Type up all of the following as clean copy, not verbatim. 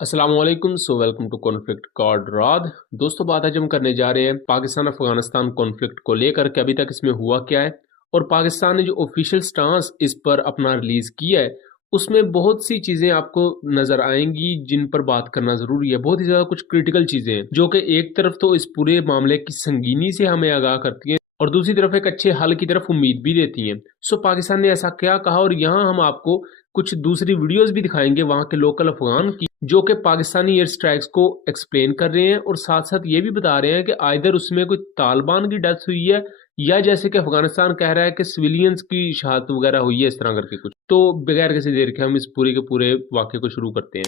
अस्सलाम वालेकुम। Welcome to conflict cord राद। दोस्तों, बात आज हम करने जा रहे हैं पाकिस्तान अफगानिस्तान कॉन्फ्लिक्ट को लेकर कि अभी तक इसमें हुआ क्या है और पाकिस्तान ने जो ऑफिशियल स्टांस इस पर अपना रिलीज किया है उसमें बहुत सी चीजें आपको नजर आएंगी जिन पर बात करना जरूरी है। बहुत ही ज्यादा कुछ क्रिटिकल चीजें हैं जो कि एक तरफ तो इस पूरे मामले की संगीनी से हमें आगाह करती हैं और दूसरी तरफ एक अच्छे हल की तरफ उम्मीद भी देती हैं। पाकिस्तान ने ऐसा क्या कहा, और यहाँ हम आपको कुछ दूसरी वीडियोस भी दिखाएंगे वहां के लोकल अफगान की जो कि पाकिस्तानी एयर स्ट्राइक्स को एक्सप्लेन कर रहे हैं और साथ साथ ये भी बता रहे हैं कि आइदर उसमें कोई तालिबान की डेथ हुई है या जैसे कि अफगानिस्तान कह रहा है कि सिविलियंस की शहादत वगैरह हुई है, इस तरह करके कुछ। तो बगैर किसी देर के हम इस पूरे के पूरे वाक्य को शुरू करते हैं।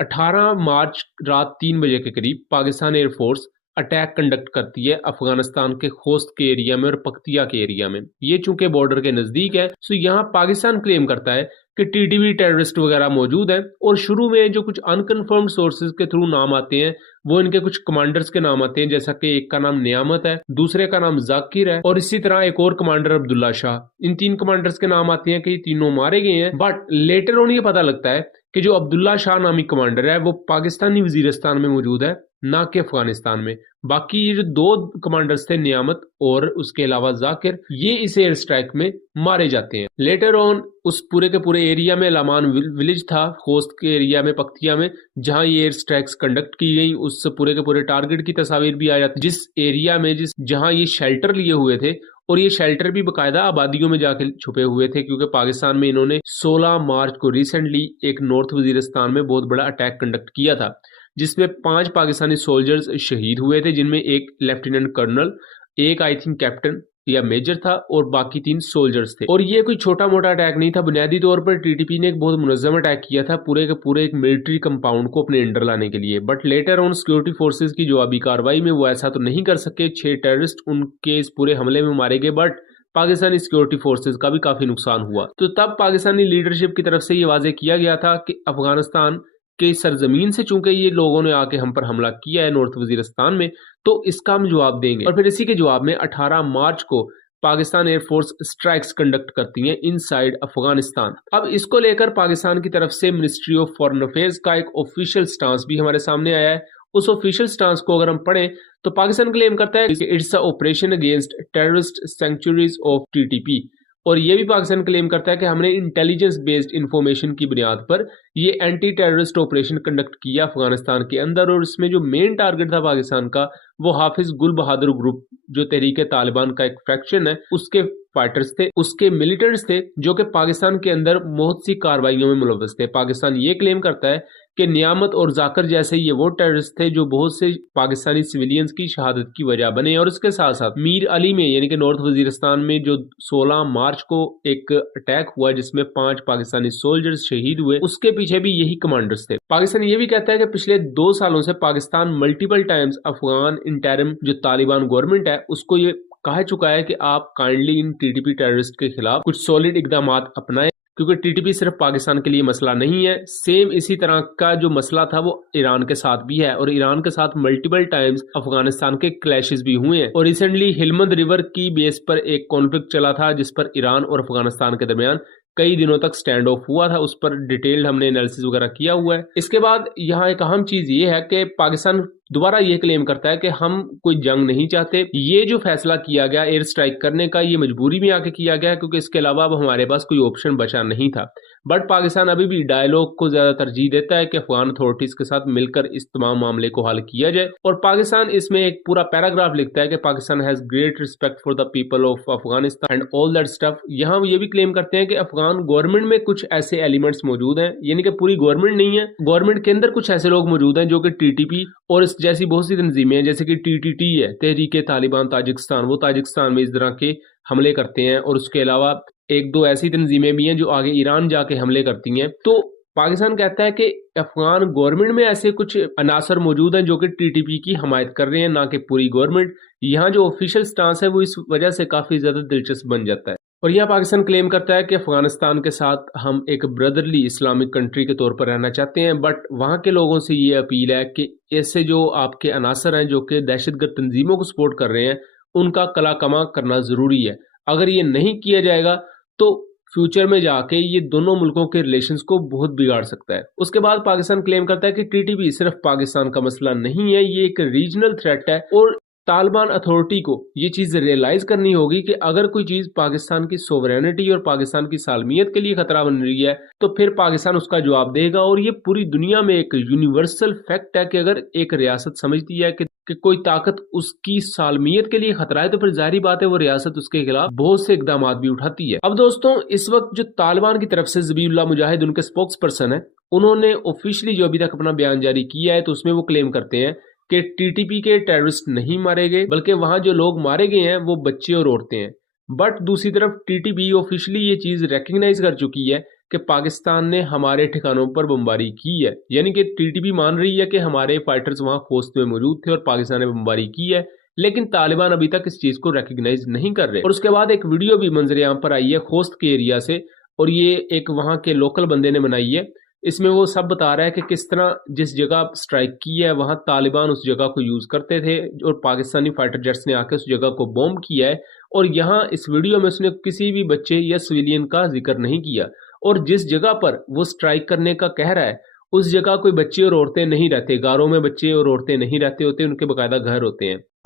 18 मार्च रात 3 बजे के करीब पाकिस्तान एयरफोर्स अटैक कंडक्ट करती है अफगानिस्तान के खोस्त के एरिया में और पख्तिया के एरिया में। ये चूंकि बॉर्डर के नजदीक है, तो यहाँ पाकिस्तान क्लेम करता है कि टीटीपी टेररिस्ट वगैरह मौजूद हैं और शुरू में जो कुछ अनकन्फर्म्ड सोर्सेज के थ्रू नाम आते हैं वो इनके कुछ कमांडर्स के नाम आते हैं, जैसा कि एक का नाम नियामत है, दूसरे का नाम जाकिर है और इसी तरह एक और कमांडर अब्दुल्ला शाह। इन तीन कमांडर्स के नाम आते हैं कि ये तीनों मारे गए हैं। बट लेटर ऑन ये पता लगता है कि जो अब्दुल्ला शाह नामी कमांडर है वो पाकिस्तानी वजीरिस्तान में मौजूद है, ना कि अफगानिस्तान में। बाकी ये जो दो कमांडर्स थे, नियामत और उसके अलावा जाकिर, ये इस एयर स्ट्राइक में मारे जाते हैं। लेटर ऑन उस पूरे के पूरे एरिया में लामान विलेज था, खोस्त के एरिया में, पख्तिया में, जहां ये एयर स्ट्राइक्स कंडक्ट की गई। उस पूरे के पूरे टारगेट की तस्वीर भी आ जाती, जिस एरिया में जहां ये शेल्टर लिए हुए थे, और ये शेल्टर भी बकायदा आबादियों में जाके छुपे हुए थे क्योंकि पाकिस्तान में इन्होंने 16 मार्च को रिसेंटली एक नॉर्थ वजीरिस्तान में बहुत बड़ा अटैक कंडक्ट किया था जिसमें 5 पाकिस्तानी सोल्जर्स शहीद हुए थे, जिनमें एक लेफ्टिनेंट कर्नल, एक आई थिंक कैप्टन या मेजर था और बाकी 3 सोल्जर्स थे। और ये कोई छोटा मोटा अटैक नहीं था। बुनियादी तौर पर टीटीपी ने एक बहुत मुनज़्ज़म अटैक किया था पूरे के पूरे एक मिलिट्री कंपाउंड को अपने अंडर लाने के लिए। But later on security forces की जो अभी कार्रवाई में वो ऐसा तो नहीं कर सके। 6 टेररिस्ट उनके इस पूरे हमले में मारे गए, बट पाकिस्तानी सिक्योरिटी फोर्सेज का भी काफी नुकसान हुआ। तो तब पाकिस्तानी लीडरशिप की तरफ से ये वाजे किया गया था कि अफगानिस्तान के सरजमीन से चूंकि ये लोगों ने आके हम पर हमला किया है नॉर्थ वजीरिस्तान में, तो इसका हम जवाब देंगे। और फिर इसी के जवाब में 18 मार्च को पाकिस्तान एयरफोर्स स्ट्राइक्स कंडक्ट करती है इनसाइड अफगानिस्तान। अब इसको लेकर पाकिस्तान की तरफ से मिनिस्ट्री ऑफ फॉरेन अफेयर्स का एक ऑफिशियल स्टांस भी हमारे सामने आया है। उस ऑफिशियल स्टांस को अगर हम पढ़ें तो पाकिस्तान क्लेम करता है कि it's a operation against terrorist sanctuaries of TTP, और ये भी पाकिस्तान क्लेम करता है कि हमने इंटेलिजेंस बेस्ड इंफॉर्मेशन की बुनियाद पर ये एंटी टेररिस्ट ऑपरेशन कंडक्ट किया अफगानिस्तान के अंदर। और इसमें जो मेन टारगेट था पाकिस्तान का वो हाफिज गुल बहादुर ग्रुप, जो तहरीक तालिबान का एक फ्रैक्शन है, उसके फाइटर्स थे, उसके मिलिटेंट्स थे, जो कि पाकिस्तान के अंदर बहुत सी कार्रवाइयों में मुलव्वस थे। पाकिस्तान ये क्लेम करता है कि नियामत और जाकर जैसे ये वो टेररिस्ट थे जो बहुत से पाकिस्तानी सिविलियंस की शहादत की वजह बने। और इसके साथ साथ मीर अली में यानी कि नॉर्थ वजीरिस्तान में जो 16 मार्च को एक अटैक हुआ जिसमें 5 पाकिस्तानी सोल्जर्स शहीद हुए, उसके पीछे भी यही कमांडर्स थे। पाकिस्तान ये भी कहता है कि पिछले 2 सालों से Pakistan multiple times Afghan interim जो तालिबान गवर्नमेंट है उसको ये कहा चुका है कि आप काइंडली इन टीटीपी टेररिस्ट के खिलाफ कुछ सॉलिड इकदाम अपनाएं, क्योंकि टीटीपी सिर्फ पाकिस्तान के लिए मसला नहीं है। सेम इसी तरह का जो मसला था वो ईरान के साथ भी है, और ईरान के साथ मल्टीपल टाइम्स अफगानिस्तान के क्लैशेस भी हुए हैं। और रिसेंटली हिलमंद रिवर की बेस पर एक कॉन्फ्लिक्ट चला था जिस पर ईरान और अफगानिस्तान के दरमियान कई दिनों तक स्टैंड ऑफ हुआ था। उस पर डिटेल्ड हमने एनालिसिस वगैरह किया हुआ है। इसके बाद यहाँ एक अहम चीज ये है कि पाकिस्तान दोबारा ये क्लेम करता है कि हम कोई जंग नहीं चाहते। ये जो फैसला किया गया एयर स्ट्राइक करने का, ये मजबूरी में आके किया गया क्योंकि इसके अलावा अब हमारे पास कोई ऑप्शन बचा नहीं था। बट पाकिस्तान अभी भी डायलॉग को ज्यादा तरजीह देता है कि अफगान अथॉरिटीज के साथ मिलकर इस तमाम मामले को हल किया जाए। और पाकिस्तान इसमें एक पूरा पैराग्राफ लिखता है कि Pakistan has great respect for the people of Afghanistan and all that stuff. यहाँ ये भी क्लेम करते हैं कि अफगान गवर्नमेंट में कुछ ऐसे एलिमेंट्स मौजूद हैं, यानी कि पूरी गवर्नमेंट नहीं है, गवर्नमेंट के अंदर कुछ ऐसे लोग मौजूद हैं जो कि टीटीपी और इस जैसी बहुत सी तंजीमें हैं, जैसे कि टीटीटी है, तहरीक तालिबान ताजिकिस्तान, वो ताजिकिस्तान में इस तरह के हमले करते हैं। और उसके अलावा एक दो ऐसी तंजीमें भी हैं जो आगे ईरान जाके हमले करती हैं। तो पाकिस्तान कहता है कि अफगान गवर्नमेंट में ऐसे कुछ अनासर मौजूद हैं जो कि टीटीपी की हमायत कर रहे हैं, ना कि पूरी गवर्नमेंट। यहाँ जो ऑफिशियल स्टांस है वो इस वजह से काफी ज्यादा दिलचस्प बन जाता है। और यह पाकिस्तान क्लेम करता है कि अफगानिस्तान के साथ हम एक ब्रदरली इस्लामिक कंट्री के तौर पर रहना चाहते हैं, बट वहाँ के लोगों से ये अपील है कि ऐसे जो आपके अनासर हैं जो कि दहशतगर्द तंजीमों को सपोर्ट कर रहे हैं, उनका कला कमा करना ज़रूरी है। अगर ये नहीं किया जाएगा तो फ्यूचर में जाके ये दोनों मुल्कों के रिलेशंस को बहुत बिगाड़ सकता है। उसके बाद पाकिस्तान क्लेम करता है कि टीटीपी सिर्फ पाकिस्तान का मसला नहीं है, ये एक रीजनल थ्रेट है और तालिबान अथॉरिटी को ये चीज रियलाइज करनी होगी कि अगर कोई चीज पाकिस्तान की सोवरेनिटी और पाकिस्तान की सालमियत के लिए खतरा बन रही है तो फिर पाकिस्तान उसका जवाब देगा। और ये पूरी दुनिया में एक यूनिवर्सल फैक्ट है कि अगर एक रियासत समझती है कि कोई ताकत उसकी सालमियत के लिए खतरा है तो फिर जाहिर बात है वो रियासत उसके खिलाफ बहुत से इकदाम भी उठाती है। अब दोस्तों, इस वक्त जो तालिबान की तरफ से ज़बीहुल्लाह मुजाहिद उनके स्पोक्स पर्सन है, उन्होंने ऑफिशियली जो अभी तक अपना बयान जारी किया है तो उसमें वो क्लेम करते हैं कि टीटीपी के टेररिस्ट नहीं मारे गए, बल्कि वहां जो लोग मारे गए हैं वो बच्चे और औरतें हैं। बट दूसरी तरफ टीटीपी ऑफिशियली ये चीज रिकग्नाइज कर चुकी है कि पाकिस्तान ने हमारे ठिकानों पर बमबारी की है, यानी कि टीटीपी मान रही है कि हमारे फाइटर्स वहां खोस्त में मौजूद थे और पाकिस्तान ने बमबारी की है। लेकिन तालिबान अभी तक इस चीज को रिकग्नाइज नहीं कर रहे। और उसके बाद एक वीडियो भी मंजरेआम पर आई है खोस्त के एरिया से, और ये एक वहां के लोकल बंदे ने बनाई है। इसमें वो सब बता रहा है कि किस तरह जिस जगह स्ट्राइक की है वहां तालिबान उस जगह को यूज करते थे और पाकिस्तानी फाइटर जेट्स ने आकर उस जगह को बॉम्ब किया है। और यहाँ इस वीडियो में उसने किसी भी बच्चे या सिविलियन का जिक्र नहीं किया। और जिस जगह पर वो स्ट्राइक करने का कह रहा है उस जगह कोई बच्चे और औरतें नहीं रहते, गारों में बच्चे और औरतें नहीं रहते होते, उनके बकायदा घर होते हैं।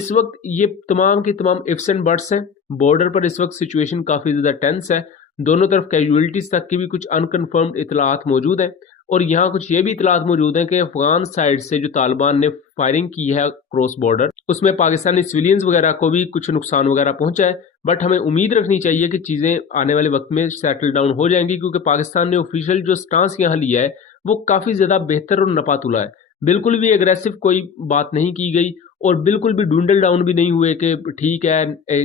इस वक्त ये तमाम की तमाम इफ्स एंड बट्स हैं। बॉर्डर पर इस वक्त सिचुएशन काफ़ी ज़्यादा टेंस है, दोनों तरफ कैजुअलिटीज़ तक की भी कुछ अनकन्फर्म्ड इतलात मौजूद हैं। और यहाँ कुछ ये भी इतलात मौजूद हैं कि अफगान साइड से जो तालिबान ने फायरिंग की है क्रॉस बॉर्डर, उसमें पाकिस्तानी सिविलियंस वगैरह को भी कुछ नुकसान वगैरह पहुंचा है। बट हमें उम्मीद रखनी चाहिए कि चीज़ें आने वाले वक्त में सेटल डाउन हो जाएंगी, क्योंकि पाकिस्तान ने ऑफिशियल जो स्टांस यहाँ लिया है वो काफ़ी ज़्यादा बेहतर और नपातुला है। बिल्कुल भी एग्रेसिव कोई बात नहीं की गई और बिल्कुल भी डूंडल डाउन भी नहीं हुए कि ठीक है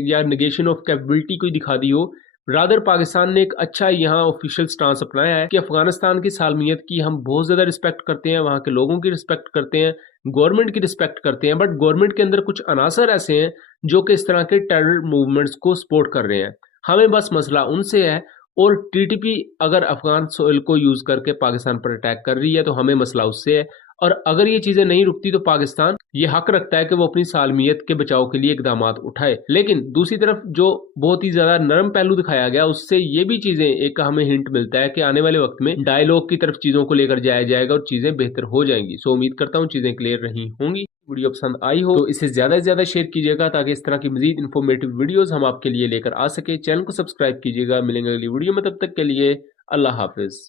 या नेगेशन ऑफ कैपेबिलिटी कोई दिखा दी हो। रादर पाकिस्तान ने एक अच्छा यहाँ ऑफिशियल स्टांस अपनाया है कि अफगानिस्तान की सालमियत की हम बहुत ज़्यादा रिस्पेक्ट करते हैं, वहाँ के लोगों की रिस्पेक्ट करते हैं, गवर्नमेंट की रिस्पेक्ट करते हैं। बट गवर्नमेंट के अंदर कुछ अनासर ऐसे हैं जो कि इस तरह के टेरर मूवमेंट्स को सपोर्ट कर रहे हैं। हमें बस मसला उनसे है। और टीटीपी अगर अफगान सोइल को यूज़ करके पाकिस्तान पर अटैक कर रही है तो हमें मसला उससे है। और अगर ये चीज़ें नहीं रुकती तो पाकिस्तान ये हक रखता है कि वो अपनी सालमियत के बचाव के लिए इकदाम उठाए। लेकिन दूसरी तरफ जो बहुत ही ज़्यादा नरम पहलू दिखाया गया उससे ये भी चीज़ें एक हमें हिंट मिलता है कि आने वाले वक्त में डायलॉग की तरफ चीज़ों को लेकर जाया जाएगा और चीज़ें बेहतर हो जाएंगी। सो उम्मीद करता हूँ चीज़ें क्लियर रही होंगी। वीडियो पसंद आई हो तो इसे ज़्यादा से ज़्यादा शेयर कीजिएगा ताकि इस तरह की मज़ीद इन्फॉर्मेटिव वीडियोज़ हम आपके लिए लेकर आ सके। चैनल को सब्सक्राइब कीजिएगा। मिलेंगे अगली वीडियो में, तब तक के लिए अल्लाह हाफिज़।